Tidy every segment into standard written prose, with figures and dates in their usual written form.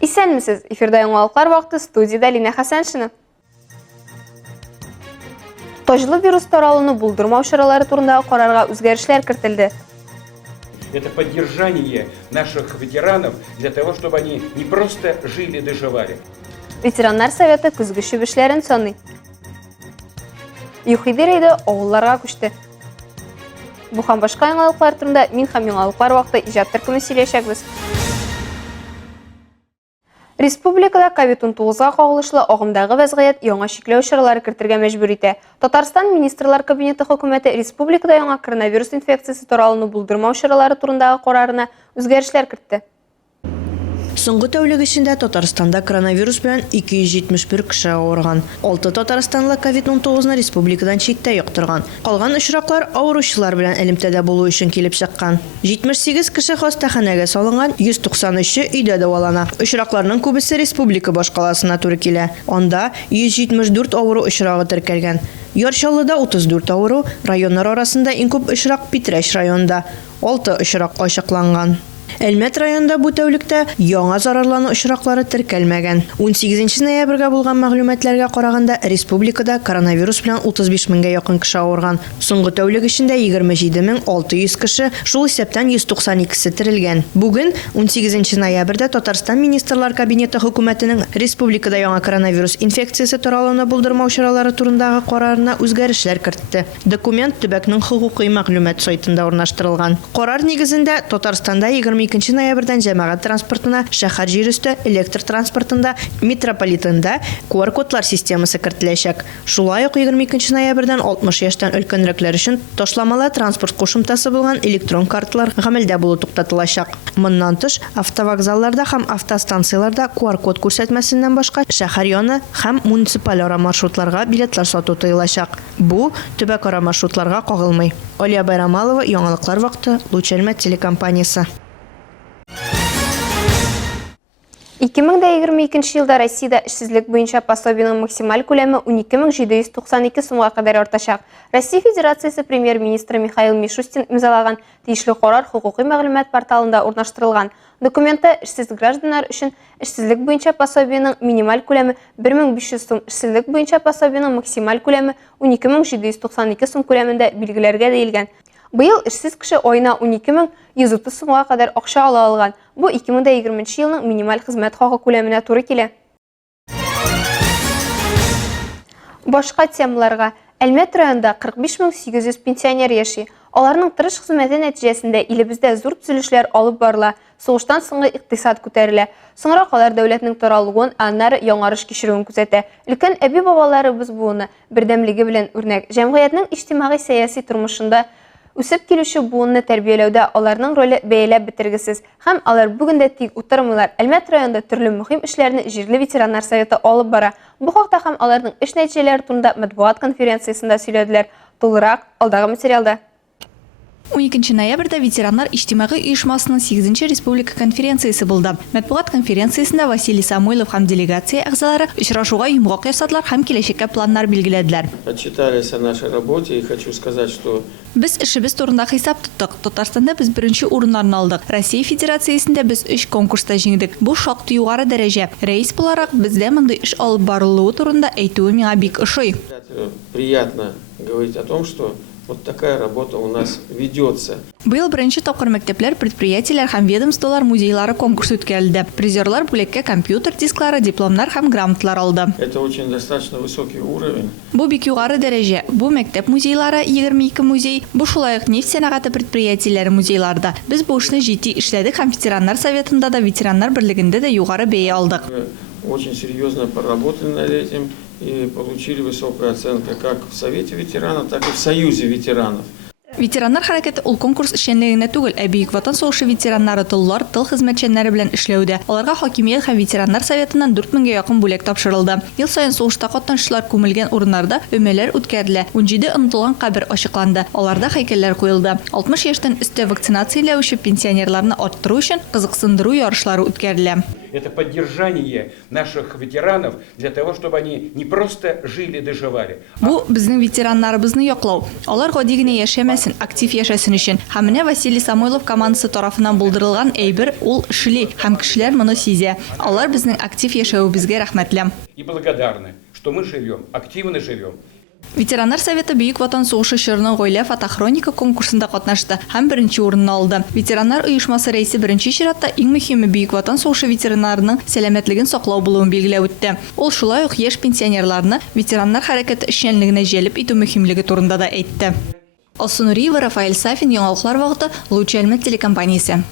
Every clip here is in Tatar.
Исәнмесез? Эфирда яңалыклар вакыты, студияда Лина Хасаншина. Тожлы вирус таралуны булдырмау чаралары турындагы карарга үзгәрешләр кертелде. Это поддержание наших ветеранов для того, чтобы они не просто жили, доживали. Ветераннар советы күзгү чүбешләрен саный. Юхиди рейды авылларга күчте. Бу һәм башка яңалыклар турында мин һәм яңалыклар вакыты иҗат төркеме сөйләшәбез. Республикада COVID-19-га кагылышлы агымдагы вазгыять яңа чикләү чаралары кертергә мәҗбүр итә. Татарстан Министрлар Кабинеты хөкүмәте республикада яңа коронавирус инфекциясе таралуны булдырмау чаралары турындагы карарына үзгәрешләр кертте. Соңгы тәүлек эчендә Татарстанда коронавирус белән 271 кеше авырган. 6 татарстанлы COVID-19-ны республикадан читтә яктырган. Калган очраклар авыручылар белән элемтәдә булу өчен килеп чыккан. 78 кеше хастаханәгә салынган, 193-е өйдә дәвалана. Очракларның күбесе республика башкаласына туры килә. Анда 174 авыру очрагы теркәлгән. Ярчаллыда 34 авыру, районнар арасында иң күп очрак Питрәч районында 6 очрак ачыкланган. Әлмәт районында бу тәүлектә яңа зарарлану очраклары теркәлмәгән. 18 ноябрьгә булган мәгълүматларга караганда, республикада коронавирус белән 35 меңгә якын кеше авырган. Соңгы тәүлек эчендә 27600 кеше, шул исәптән 192се терелгән. Бүген 18 ноябрьдә Татарстан Министрлар Кабинеты хөкүмәтенең республикада яңа коронавирус инфекциясе таралуны булдырмау чаралары турындагы карарына үзгәрешләр кертте. Документ төбәкнең хукукый мәгълүмат сайтында урнаштырылган. Карар нигезендә Татарстанда 22 ноябрьдән җәмәгать транспортына, шәһәр җирүстә, электр транспортында, метрополитенда QR-кодлар системасы кертеләчәк. Шулай ук 22 ноябрьдән 60 яшьтән өлкәнрәкләр өчен ташламалы транспорт кушымтасы булган электрон карталар гамәлдә булу туктатылачак. Моннан тыш, автовокзалларда һәм автостанцияларда QR-код күрсәтмәсеннән башка шәһәр яны һәм муниципаль ара маршрутларга билетлар сату тыелачак. Бу төбәк ара маршрутларга кагылмый. Алия Байрамалова, яңалыклар вакыты, Лучельмәт телекомпаниясе. 2022 елда Россиядә эшсезлек буенча пособиянең максималь күләме 12792 сумга кадәр артачак. Россия Федерациясе премьер-министры Михаил Мишустин имзалаган тиешле карар хукукый мәгълүмат порталында урнаштырылган. Документта эшсез гражданнар өчен эшсезлек буенча пособиянең минималь күләме 1500 сум, эшсезлек буенча пособиянең максималь күләме 12792 сум күләмендә билгеләргә диелгән. Быел эшсез кеше айына 12130 сумга кадәр акча ала алган. Бу 2020 елның минималь хезмәт хакы күләменә туры килә. Башка темаларга. Әлмәт районында 45800 пенсионер яши. Аларның тырыш хезмәте нәтиҗәсендә илебездә зур төзелешләр алып барыла. Сугыштан соңгы икътисад күтәрелә. Соңра калар дәүләтнең таралуын, аннары яңарыш кичерүен күзәтә. Өлкән әби-бабаларыбыз буыны бердәмлеге белән үрнәк. Җәмгыятьнең иҗтимагый сәяси тормышында үсеп килүче буынны тәрбияләүдә аларның роле бәяләп бетергесез. Һәм алар бүген дә тик утырмыйлар. Әлмәт районында төрле мөһим эшләрне җирле ветераннар советы алып бара. Бу хакта һәм аларның эш нәтиҗәләре турында матбугат конференциясында сөйләделәр. Тулырак алдагы материалда. 12 ноябрьдә ветераннар иҗтимагый оешмасының 8-нче республика конференциясе булды. Матбугат конференциясында Василий Самойлов һәм делегация әгъзалары очрашуга йомгак ясадылар һәм киләчәккә планнар билгеләделәр. Отчитались о нашей работе и хочу сказать, что Без эшебез турында хисап тоттык. Татарстанда без беренче урыннарны алдык. Россия Федерациясендә без 3 конкурста җиңдек. Бу шактый югары дәрәҗә. Рәис буларак бездә мондый эш алып барылуы турында әйтүе миңа бик ошый. приятно говорить о том, что вот такая работа у нас ведется. Быел беренче тапкыр мәктәпләр, предприятиеләр һәм ведомстволар музейлары конкурс үткәрелде. Призерлар бүлеккә компьютер дисклары, дипломнар һәм грамоталар алды. Это очень достаточно высокий уровень. Бу бик югары дәрәҗә. Бу мәктәп музейлары 22 музей, бу шулай ук нефть сәнәгате предприятиеләре музейларда. Без бу эшне җитди эшләдек һәм ветераннар советында да, ветераннар берлегендә дә югары бәя алдык. Мы очень серьезно поработали над этим и получили высокую оценку как в Совете ветеранов, так и в Союзе ветеранов. Ветераннар хәрәкәте ул конкурс эшчәнлегенә түгел, ә Бөек Ватан сугышы ветераннары тыллар, тыл хезмәтчәннәре белән эшләүдә. Аларга хакимият һәм ветераннар советыннан 4000-гә якын бүләк тапшырылды. Ел саен сугышта катнашучылар күмелгән урыннарда өмәләр үткәрелә. 17 онытылган кабер ачыкланды. Аларда һәйкәлләр куелды. 60 яшьтән өстә вакцинацияләүче пенсионерларны арттыру өчен кызыксындыру ярышлары үткәрелә. это поддержание наших ветеранов для того, чтобы они не просто жили, доживали. Бу безнең ветераннарыбызны яклау. Алар гади генә яшәмәсен, актив яшәсен өчен. Һәм менә Василий Самойлов командасы тарафыннан булдырылган әйбер ул эшли һәм кешеләр моны сизә. Алар безнең актив яшәүебезгә рәхмәтле. И благодарны, что мы живем, активно живем. Ветераннар советы Бөек Ватан сугышы чорының гаилә фотохроника конкурсында катнашты һәм беренче урынны алды. Ветераннар оешмасы рәисе беренче чиратта иң мөһиме Бөек Ватан сугышы ветераннарының сәламәтлеген саклау булуын билгеләп үтте. Ул шулай ук яшь пенсионерларны ветераннар хәрәкәте эшчәнлегенә җәлеп итү мөһимлеге турында да әйтте. Алсу Нуриева, Рафаэль Сафин, Яңалыклар вакыты, Лучи Әлмәт телекомпаниясе.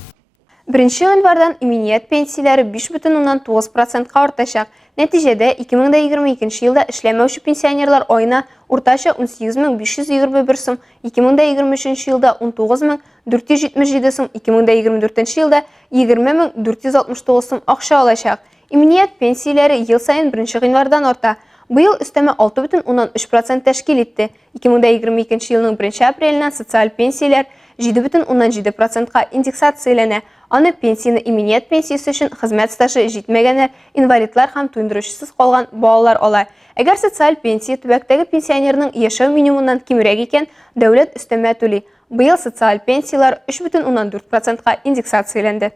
1 январдан иминiyet пенсияләре 5,9%-ка артачак. Нәтиҗәдә 2022 елда эшләмәүче пенсионерлар айына уртача 18,521 сум, 2023 елда 19,477 сум, 2024 елда 20,469 сум акча алачак. Иминiyet пенсияләре ел сайын 1 январдан арта. Быел өстәмә 6,3% тәшкил итте. 2022 елның 1 апреленнән социаль пенсияләр 7,7%-ка индексацияләнә. Аны пенсияны иминiyet пенсиясе өчен хезмәт стажы җитмәгәннәр, инвалидлар һәм туендыручысыз калган балалар ала. Әгәр социаль пенсия төбәктәге пенсионерның яшәү минимумыннан кимрәк икән, дәүләт өстәмә түли. Быел социаль пенсиялар 3,4%-ка индексацияләнде.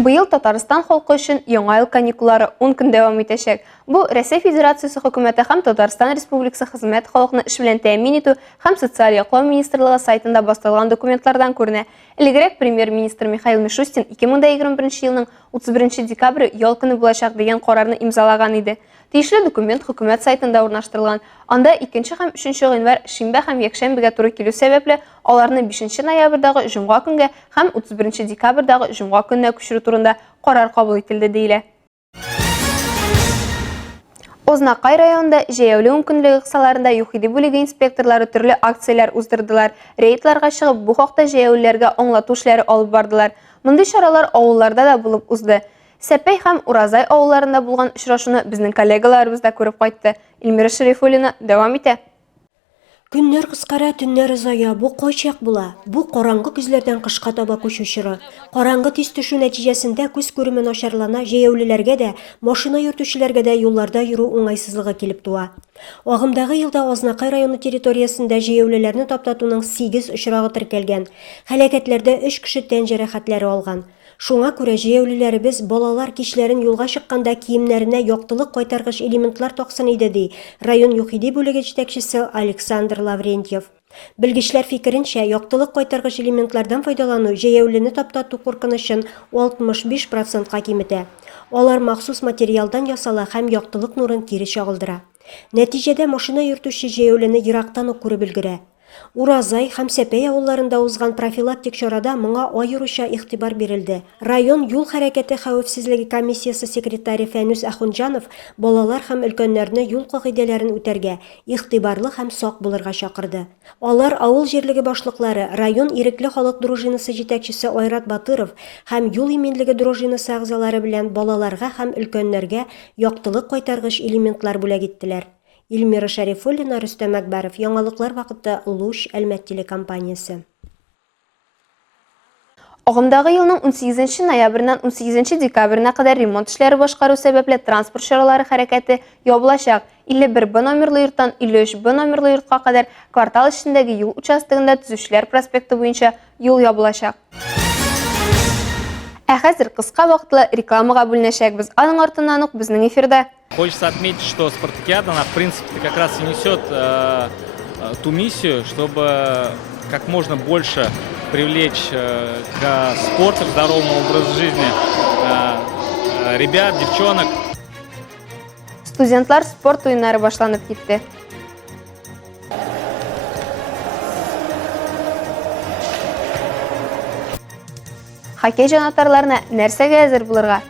Быел Татарстан халкы өчен яңа ел каникуллары 10 көн дәвам итәчәк. Бу Россия Федерациясе хөкүмәте һәм Татарстан Республикасы хезмәт халыкны эш белән тәэмин итү һәм социаль яклау министрлыгы сайтында бастырылган документлардан күренә. Элегрәк премьер-министр Михаил Мишустин 2021 елның 31 декабрь ял көне булачак дигән карарны имзалаган иде. Тиешле документ хөкүмәт сайтында урнаштырылган. Анда 2 һәм 3 гыйнвар шимбә һәм якшәмбегә туры килү сәбәпле аларны 5 ноябрьдәге җомга көнгә һәм 31 декабрьдәге җомга көненә күчерү турында карар кабул ителде диелә. Ознакай районында җәяүле мөмкинлеге кысаларында ЮХИДИ бүлеге инспекторлары төрле акцияләр уздырдылар. Рейдларга чыгып, бу хакта җәяүлеләргә аңлату эшләре алып бардылар. Мондый чаралар авылларда да булып узды. Сәпәй һәм Уразай авылларында булган очрашуны безнең коллегаларыбыз да күреп кайтты. Илмира Шәрифуллина дәвам итә. Көннәр кыскара, төннәр озая, бу кайчак була. Бу караңгы күзләрдән кышка таба күчү чоры. Караңгы тиз төшү нәтиҗәсендә күз күреме начарлана, җәяүлеләргә дә, машина йөртүчеләргә дә юлларда йөрү уңайсызлыгы килеп туа. Агымдагы елда Азнакай районы территориясендә җәяүлеләрне таптатуның 8 очрагы теркәлгән. Һәлакәтләрдә 3 кеше тән җәрәхәтләре алган. Шуңа күрә җәяүлеләребез балалар кичләрен юлга чыкканда киемнәренә яктылык кайтаргыч элементлар таксын иде ди район ЮХИДИ бүлеге җитәкчесе Александр Лаврентьев. Белгечләр фикеренчә, яктылык кайтаргыч элементлардан файдалану җәяүлене таптату куркынычын 65%-ка киметә. Алар махсус материалдан ясала һәм яктылык нурын кире чагылдыра. Нәтиҗәдә машина йөртүче җәяүлене ерактан ук күреп өлгерә. Уразай һәм Сәпәй авылларында узган профилактик чарада моңа аеруча игътибар бирелде. Район юл хәрәкәте хәвефсезлеге комиссиясе секретаре Фәнүс Ахунҗанов балалар һәм өлкәннәрне юл кагыйдәләрен үтәргә, игътибарлы һәм сак булырга чакырды. Алар авыл җирлеге башлыклары, район ирекле халык дружинасы җитәкчесе Айрат Батыров һәм юл именлеге дружинасы әгъзалары белән балаларга һәм өлкәннәргә яктылык кайтаргыч элементлар бүләк иттеләр. Илмира Шәрифуллина, Рөстәм Әкбәров, Яңалыклар вакыты, Луч Әлмәт телекомпаниясе. Агымдагы елның 18 ноябреннән 18 декабренә кадәр ремонт эшләре башкару сәбәпле транспорт чаралары хәрәкәте ябылачак. 51 Б номерлы йорттан 53 Б номерлы йортка кадәр квартал эчендәге юл участогында Төзүчеләр проспекты буенча юл ябылачак. Ә хәзер кыска вакытлы рекламага бүленәчәкбез. Аның артыннан ук безнең эфирда. Хочется отметить, что Спартакиада, она в принципе как раз и несет ту миссию, чтобы как можно больше привлечь к спорту, к здоровому образу жизни ребят, девчонок. Студентлар спорт уеннары башланып китте. Хоккей җанатарларына нәрсәгә әзер булырга?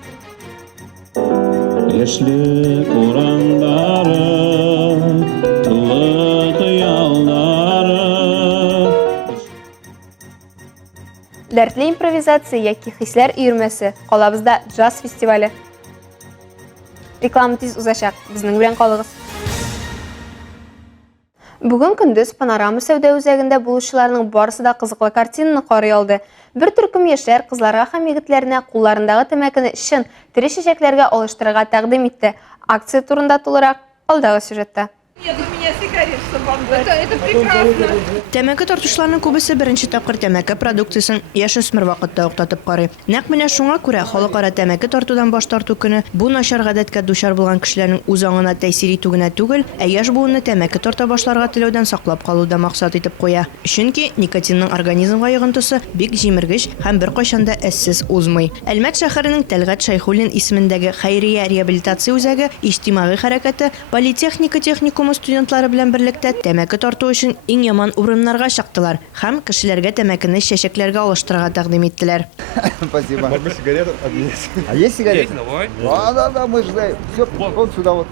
Яшьлек урандары, тулы хыяллары. Дәртле импровизация яки хисләр өйрмәсе, калабызда джаз фестивале. Реклама тиз узачак, безнең белән калыгыз. Бүгін күндіз панорама сәуде өзегінде булушыларның барысы да қызықлы картинаны қарый алды. Bir түркім ешлер қызларға һәм егетләренә кулларындагы тәмәкене шын тере чәчәкләргә алыштырырга тәкъдим итте. Акция турында тулырак алдагы сюжетта. Тәмәке тартучыларның күбесе беренче тапкыр тәмәке продукциясын яшөсмер вакытта уктатып карый. Нәкъ менә шуңа күрә халыкара тәмәке тартудан баш тарту көне бу начар гадәткә дучар булган кешеләрнең үз аңына тәэсир итү генә түгел, ә яшь буынны тәмәке тарта башларга теләүдән саклап калуда максат итеп куя. Чөнки никотинның организмга йогынтысы бик җимергеч һәм беркайчан да әссез узмый. Әлмәт шәһәренең Тәлгать Шайхуллин исемендәге хәйрия реабилитация үзәге иҗтимагый хәрәкәте политехника техникумы студентлары белән берлектә тәмәке тарту өчен иң яман урыннарга чыктылар һәм кешеләргә тәмәкене чәчәкләргә алыштырырга тәкъдим иттеләр. Спасибо. Можно сигарету объесть? А есть сигареты? Да, мы же все, вот сюда вот.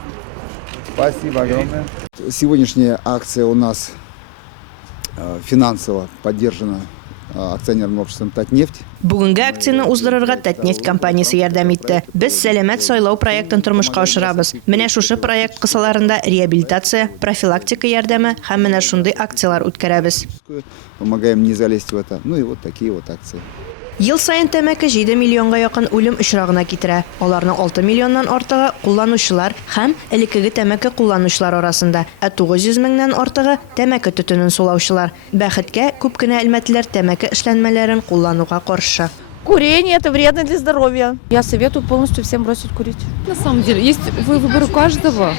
Спасибо огромное. Сегодняшняя акция у нас финансово поддержана акционерным обществом «Татнефть». Бүгенге акцияны уздырырга Татнефть компаниясе ярдәм итте. Без сәламәт сайлау проектын тормышка ашырабыз. Менә шушы проект кысаларында реабилитация, профилактика ярдәме һәм менә шундый акциялар үткәрәбез. Помогаем не залезть в это. Ну и вот такие вот акции. Ел сайын тәмәке 7 миллионга якын үлем очрагына китерә. Аларның 6 миллионнан артыгы кулланучылар һәм элеккеге тәмәке кулланучылар арасында, ә 900 меңнән артыгы тәмәке төтенен сулаучылар. Бәхеткә, күп кенә әлмәтләр тәмәке эшләнмәләрен куллануга каршы. Курение – это вредно для здоровья. Я советую полностью всем бросить курить. На самом деле, есть выбор у каждого.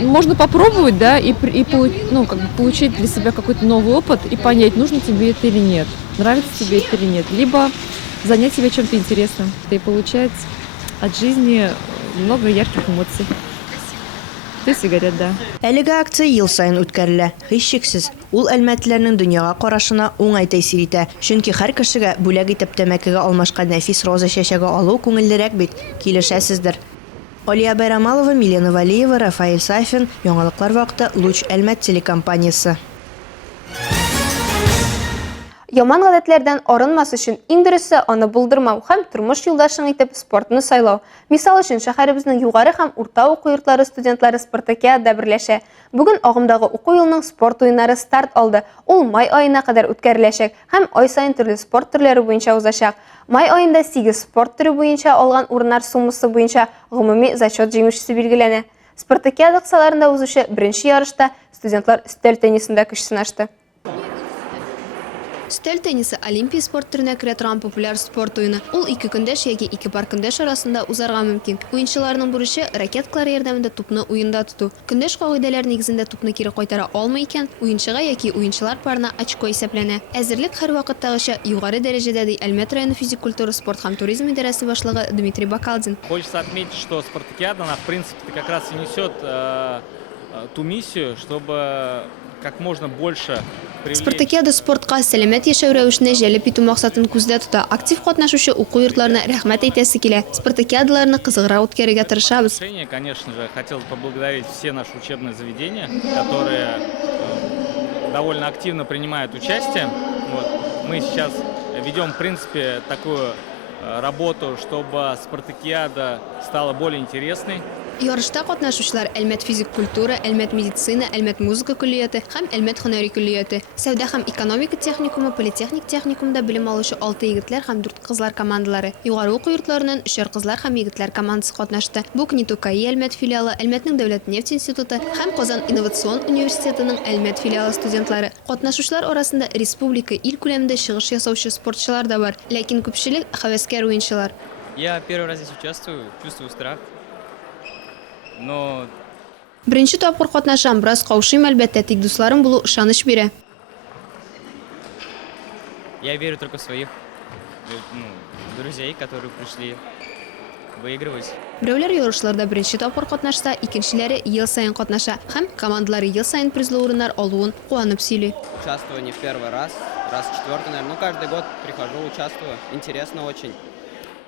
Можно попробовать, да, и получить для себя какой-то новый опыт и понять, нужно тебе это или нет, нравится тебе это или нет. Либо занять себя чем-то интересным и получать от жизни много ярких эмоций. Ты сигарет, да. Әлеге акция ел сайын үткәрелә. Һичшиксез, ул әлмәтләрнең дөньяга карашына уңай тәэсир итә. Чөнки һәр кешегә бүләк итеп тәмәкегә алмашка нәфис роза чәчәге алу күңеллерәк бит, килешәсездер. Алия Байрамалова, Милена Валиева, Рафаэль Сафин, яңалыклар вакыты Луч Әлмәт телекомпаниясе. Яман гадәтләрдән арынмас өчен иң дөресе аны булдырмау һәм тормыш юлдашың итеп спортны сайлау. Мисал өчен шәһәребезнең югары һәм урта уку йортлары студентлары спартакиадада берләшә. Бүген агымдагы уку елның спорт уеннары старт алды. Ул май аена кадәр үткәреләчәк һәм ай сайын төрле спорт төрләре буенча узачак. Май аенда 8 спорт төре буенча алган урыннар суммасы буенча гомуми зачет җиңүчесе билгеләнә. Спартакиада кысаларында узучы беренче ярышта студентлар өстәл теннисында көч сынашты. Өстәл теннисы олимпия спорт түренә керә торган популяр спорт уены. Ул 2 көндәш яки 2 пар көндәш арасында узарга мөмкин. Уенчыларның бурычы ракеткалар ярдәмендә тупны уенда тоту. Көндәш кагыйдәләр нигезендә тупны кире кайтара алмый икән, уенчыга яки уенчылар парына очко исәпләнә. Әзерлек һәр вакыттагыча югары дәрәҗәдә ди Әлмәт районы физик культура, спорт һәм туризм идарәсе башлыгы Дмитрий Бакалдин. Хочется отметить, что спартакиада, она в принципе как раз и несет ту миссию, чтобы как можно больше привлечь. Спартакиада спортка сәламәт яшәү рәвешенә җәлеп итү максатын күздә тота. Актив катнашучы уку йортларына рәхмәт әйтәсе килә. Спартакиадаларны кызыграк үткәрергә тырышабыз. Конечно же, хотел поблагодарить все наши учебные заведения, которые довольно активно принимают участие. Мы сейчас ведем, в принципе, такую работу, чтобы спартакиада стала более интересной. Ярышта катнашучылар Әлмәт физик культура, Әлмәт медицина, Әлмәт музыка күллияте һәм Әлмәт һөнәри күллияте. Сәүдә һәм экономика техникумы, политехник техникумда белем алучы 6 егетләр һәм 4 кызлар командалары. Югары уку йортларыннан 3 кызлар һәм егетләр командасы катнашты. Бу Книтукаи Әлмәт филиалы, Әлмәтнең дәүләт нефть институты һәм Казан инновацион университетының Әлмәт филиалы студентлары. Катнашучылар арасында республика ил күләмендә чыгыш ясаучы спортчылар да бар, ләкин күпчелек хәвәскәр уенчылар. Я первый раз здесь участвую, чувствую страх. Но Беренче тапкыр катнашам, бераз каушыйм әлбәттә, тик дусларым булу ышаныч бирә. я верю только в своих друзей, которые пришли выигрывать. Берәүләр ярышларда беренче тапкыр катнашса, икенчеләре ел сайын катнаша һәм командалары ел сайын призлы урыннар алуын куанып сөйли. Участвую не в первый раз, четвертый, наверное. Каждый год прихожу, участвую. Интересно очень.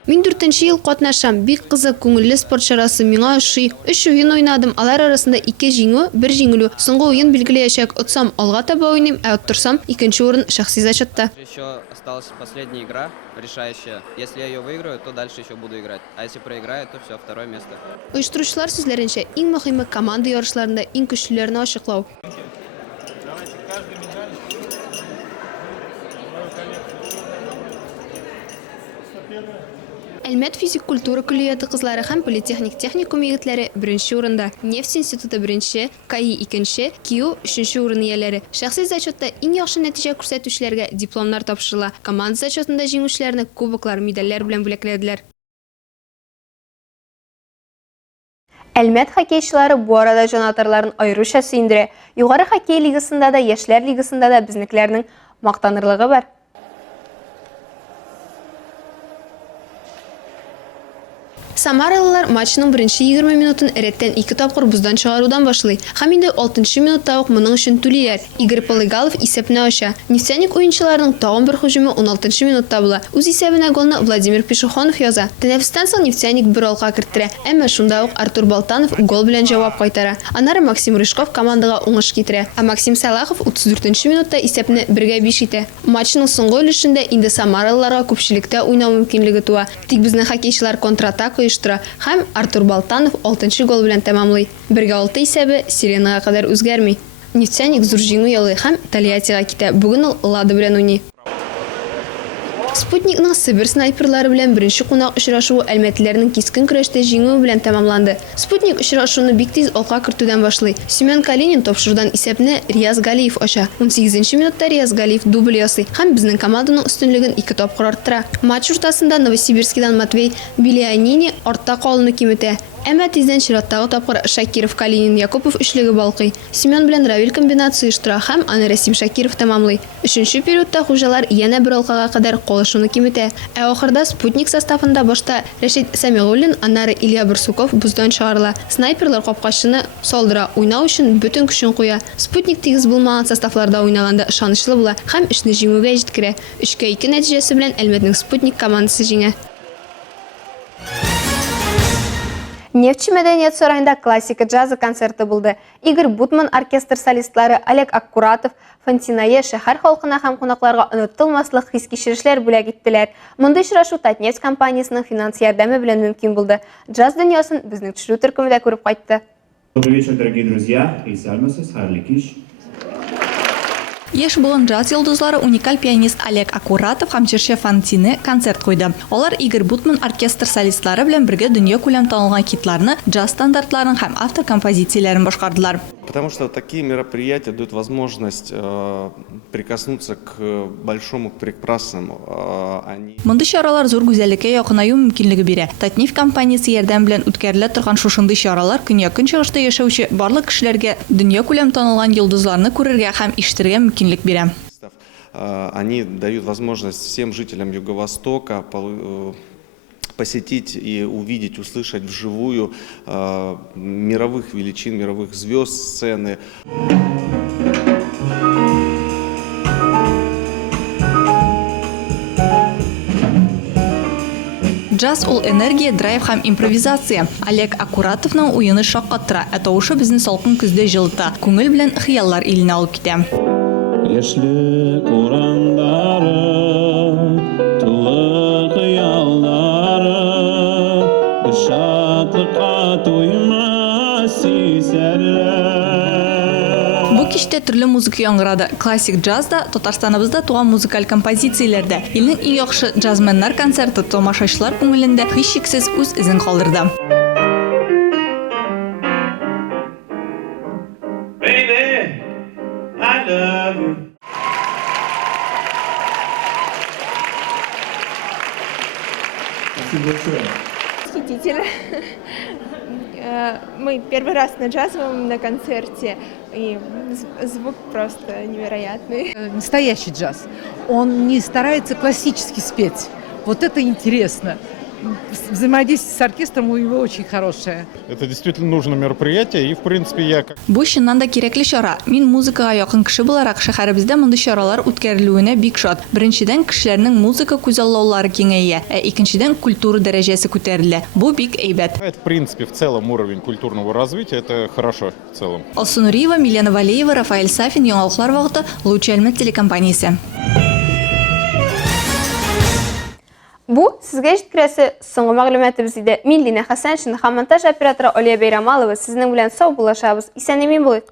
Мин 4-нче ел катнашам. Бик кызык, күңелле спорт чарасы миңа ошый. 3 уен уйнадым. Алар арасында 2 җиңү, 1 җиңелү. Соңгы уен билгеләячәк. Отсам алга таба уйныйм, ә оттырсам 2-нче урын шәхси зачетта. Еще осталась последняя игра, решающая. Если я ее выиграю, то дальше еще буду играть. А если проиграю, то все, второе место. Оештыручылар сүзләренчә, иң мөһиме команда ярышларында иң көчлеләрне ачыклау. Әлмәт физик культура күллияты кызлары һәм политехник техникум егетләре 1-нче урында, Нефть институты 1-нче, КАИ 2-нче, КИУ 3-нче урын ияләре. Шәхси зачетта иң яхшы нәтиҗә күрсәтүчеләргә дипломнар тапшырыла. Команда зачетында җиңүчеләрне кубоклар, медальләр белән бүләкләделәр. Әлмәт хоккейчылары бу арада җанатарларын аеруча сөендерә. Югары хоккей лигасында да, яшьләр лигасында да безнекеләрнең мактанырлыгы бар. Самаралылар матчның 1-нче 20 минутын рәттән 2 тапкыр буздан чыгарудан башлый. Һәм инде 6-нчы минутта ук моның өчен түлиләр. Игорь Полыгалов исәпне ача. Нефтяник уенчыларының тагын бер һөҗүме 16-нчы минутта була. Үз исәбенә голны Владимир Пешехонов яза. Тәнәфестән соң Нефтяник бер алка керттерә. Әмма шунда ук Артур Балтанов гол белән җавап кайтара. Аннары Максим Рыжков командага уңыш китерә. Ә Максим Салахов 34-нче минутта исәпне 1-5 итә. Матчның соңгы өлешендә инде самаралыларга күпчелектә уйнау мөмкинлеге туа. Тик безнең хоккейчылар контратака оештыра һәм Артур Балтанов 6-нчы гол белән тәмамлый. 1-6 исәбе Сиренага кадәр үзгәрми. Нефтяник зур җиңү ялый һәм Тольяттига китә. Бүген ул Лада белән уйный. Спутникның Сибир снайперлары белән беренче кунак очрашуы әлмәтләрнең кискен көрәштә җиңүе белән тәмамланды. Спутник очрашуны бик тиз алка кертүдән башлый. Семен Калинин топшырдан исәпне Рияз Галиев ача. 18-нче минутта Рияз Галиев дубль ясый һәм безнең команданың өстенлеген 2 тапкыр арттыра. Матч уртасында Новосибирскидан Матвей Билянини артта калуны киметә. Әмма тиздән чираттагы тапкыр Шакиров, Калинин, Якупов өчлеге балкый. Семен белән Равил комбинация оештыра һәм аны Расим Шакиров тәмамлый. 3-нче периодта хуҗалар янә бер алкага кадәр калышуны киметә. Ә ахырда Спутник составында башта Рәшит Сәмигуллин, аннары Илья Барсуков буздан чыгарыла. Снайперлар капкачыны салдыра, уйнау өчен бөтен көчен куя. Спутник тигез булмаган составларда уйнаганда ышанычлы була һәм эшне җиңүгә җиткерә. 3-2 нәтиҗәсе белән Әлмәтнең Спутник командасы җиңә. Нефтче мәдәният сарайында классика джазы концерты булды. Игорь Бутман оркестр солистлары Олег Аккуратов, Фантинае шәһәр халкына һәм кунакларга онытылмаслык хис кичерешләр бүләк иттеләр. Мондый очрашу Татнефть компаниясының финанс ярдәме белән мөмкин булды. Джаз дөньясын безнең төшерү төркемендә күреп кайтты. Добрый вечер, дорогие друзья. Присягнусь, Харли Киш. Еш булган джаз йолдызлары уникаль пианист Олег Аккуратов һәм җырчы Фантине концерт куйды. Алар Игорь Бутман оркестр солистлары белән бергә дөнья күләм танылган хитларны, джаз стандартларын һәм автор композицияләрен башкардылар. Потому что такие мероприятия дают возможность прикоснуться к большому, к прекрасному. Мондый чаралар зур гүзәллеккә якынаю мөмкинлеге бирә. Татнефть компаниясе ярдәм белән үткәрелә торган шушындый чаралар көньяк көнчыгышта яшәүче барлык кешеләргә дөнья күләм танылган йолдызларны күрергә һәм ишетергә мөмкинлек бирә. Они дают возможность всем жителям Юго-Востока посетить и увидеть, услышать вживую мировых величин, мировых звезд сцены. Джаз ул энергия, драйв һәм импровизация. Олег Аккуратовның уены шаккаттыра, ә тавышы безне салкын көздә җылыта. Күңел белән хыяллар иленә алып китә. Яшьлек урандары, тулы хыяллары, бер шатлыкка туймас исәрләр. Бу кичтә төрле музыка яңгырады. Классик джазда, Татарстаныбызда туган музыкаль композицияләрдә. Илнең иң яхшы джазменнар концерты тамашачылар күңелендә һичшиксез үз изен калдырды. Восхитительно. Мы первый раз на джазовом на концерте, и звук просто невероятный. Настоящий джаз. Он не старается классически спеть. Вот это интересно. взаимодействие с оркестром у него очень хорошее. Это действительно нужное мероприятие, и в принципе я Бу чыннан да кирәкле чара. Мин музыкага якын кеше буларак шәһәребездә мондый чаралар үткәрелүенә бик шат. Беренчедән, кешеләрнең музыка күзаллаулары киңәя, икенчедән, культура дәрәҗәсе күтәрелә. Бу бик әйбәт. в принципе в целом уровень культурного развития, это хорошо в целом. Алсу Нуриева, Милена Валеева, Рафаэль Сафин, Яңалыклар вакыты, Лучи Әлмәт телекомпаниясе. Бу сезгә җиткерәсе соңгы мәгълүматыбыз иде. Мин Лина Хәсәншин һәм монтаж операторы Алия Бәйрамалова сезнең белән сау булашабыз. Исән-имин булыйк.